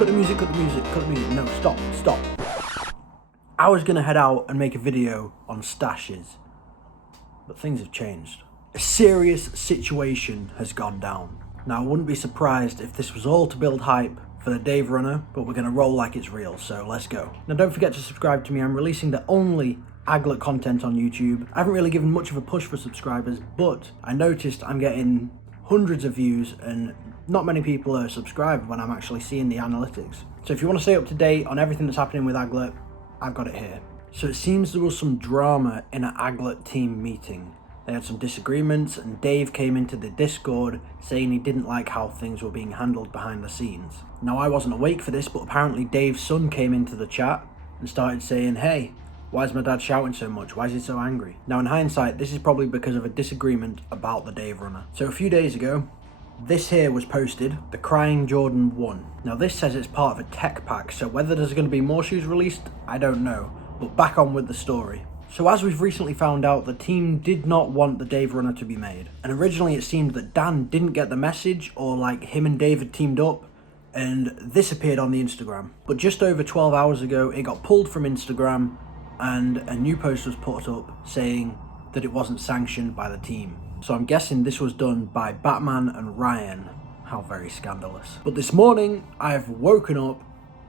cut the music, cut the music, cut the music. No, stop. I was gonna head out and make a video on stashes, but things have changed. A serious situation has gone down. Now, I wouldn't be surprised if this was all to build hype for the Daverunner, but we're gonna roll like it's real, so let's go. Now, don't forget to subscribe to me. I'm releasing the only Aglet content on YouTube. I haven't really given much of a push for subscribers, but I noticed I'm getting hundreds of views and not many people are subscribed when I'm actually seeing the analytics. So if you want to stay up to date on everything that's happening with Aglet, I've got it here. So it seems there was some drama in an Aglet team meeting. They had some disagreements and Dave came into the Discord saying he didn't like how things were being handled behind the scenes. Now, I wasn't awake for this, but apparently Dave's son came into the chat and started saying, "Hey, why is my dad shouting so much? Why is he so angry?" Now, in hindsight, this is probably because of a disagreement about the Daverunner. So a few days ago, this here was posted, the Crying Jordan 1. Now this says it's part of a tech pack, so whether there's going to be more shoes released, I don't know. But back on with the story. So as we've recently found out, the team did not want the Daverunner to be made. And originally it seemed that Dan didn't get the message, or like him and Dave had teamed up, and this appeared on the Instagram. But just over 12 hours ago, it got pulled from Instagram, and a new post was put up saying that it wasn't sanctioned by the team. So I'm guessing this was done by Batman and Ryan. How very scandalous. But this morning, I've woken up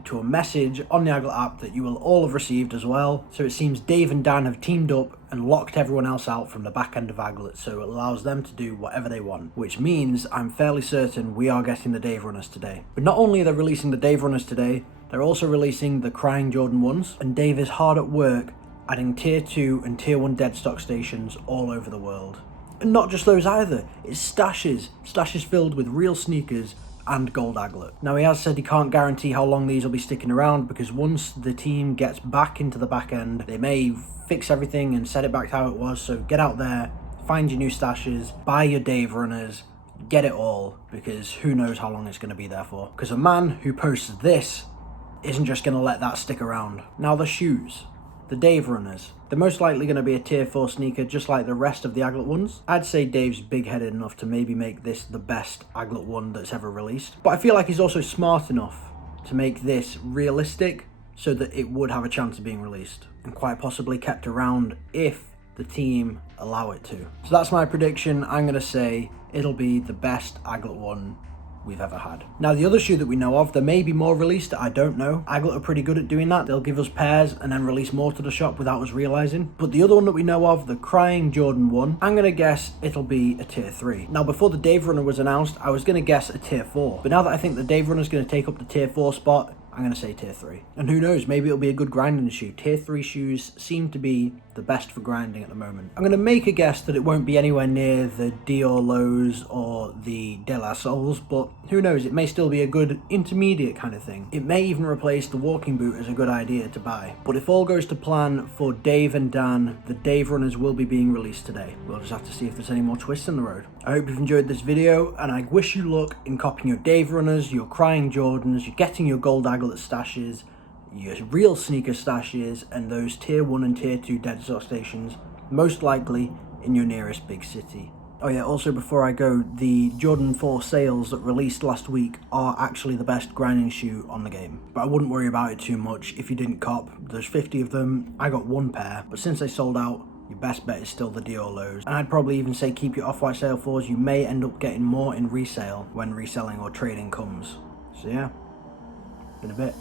to a message on the Aglet app that you will all have received as well. So it seems Dave and Dan have teamed up and locked everyone else out from the back end of Aglet, so it allows them to do whatever they want. Which means I'm fairly certain we are getting the Daverunners today. But not only are they releasing the Daverunners today, they're also releasing the Crying Jordan 1s, and Dave is hard at work adding tier 2 and tier 1 Deadstock stations all over the world. And not just those either, it's stashes filled with real sneakers and Gold Aglet. Now, he has said he can't guarantee how long these will be sticking around, because once the team gets back into the back end, they may fix everything and set it back to how it was. So get out there, find your new stashes, buy your Daverunners, get it all, because who knows how long it's going to be there for. Because a man who posts this isn't just going to let that stick around. Now, the shoes. The Daverunners. They're most likely going to be a tier 4 sneaker, just like the rest of the Aglet ones. I'd say Dave's big-headed enough to maybe make this the best Aglet one that's ever released. But I feel like he's also smart enough to make this realistic so that it would have a chance of being released, and quite possibly kept around if the team allow it to. So that's my prediction. I'm going to say it'll be the best Aglet one we've ever had. Now, the other shoe that we know of, there may be more released, I don't know. Aglet are pretty good at doing that. They'll give us pairs and then release more to the shop without us realizing. But the other one that we know of, the Crying Jordan 1, I'm gonna guess it'll be a tier 3. Now, before the Daverunner was announced, I was gonna guess a tier 4. But now that I think the Daverunner's gonna take up the tier 4 spot, I'm going to say tier 3. And who knows, maybe it'll be a good grinding shoe. Tier 3 shoes seem to be the best for grinding at the moment. I'm going to make a guess that it won't be anywhere near the Dior Lows or the De La Souls, but who knows, it may still be a good intermediate kind of thing. It may even replace the walking boot as a good idea to buy. But if all goes to plan for Dave and Dan, the Daverunners will be being released today. We'll just have to see if there's any more twists in the road. I hope you've enjoyed this video, and I wish you luck in copying your Daverunners, your Crying Jordans, you're getting your Gold Aglet stashes, your real sneaker stashes, and those tier 1 and tier 2 Deadstock stations, most likely in your nearest big city. Oh yeah, also before I go, the Jordan 4 sales that released last week are actually the best grinding shoe on the game. But I wouldn't worry about it too much if you didn't cop. There's 50 of them, I got one pair, but since they sold out, your best bet is still the Dior Lows. And I'd probably even say keep your off-white sale 4s, you may end up getting more in resale when reselling or trading comes. So yeah, been a bit.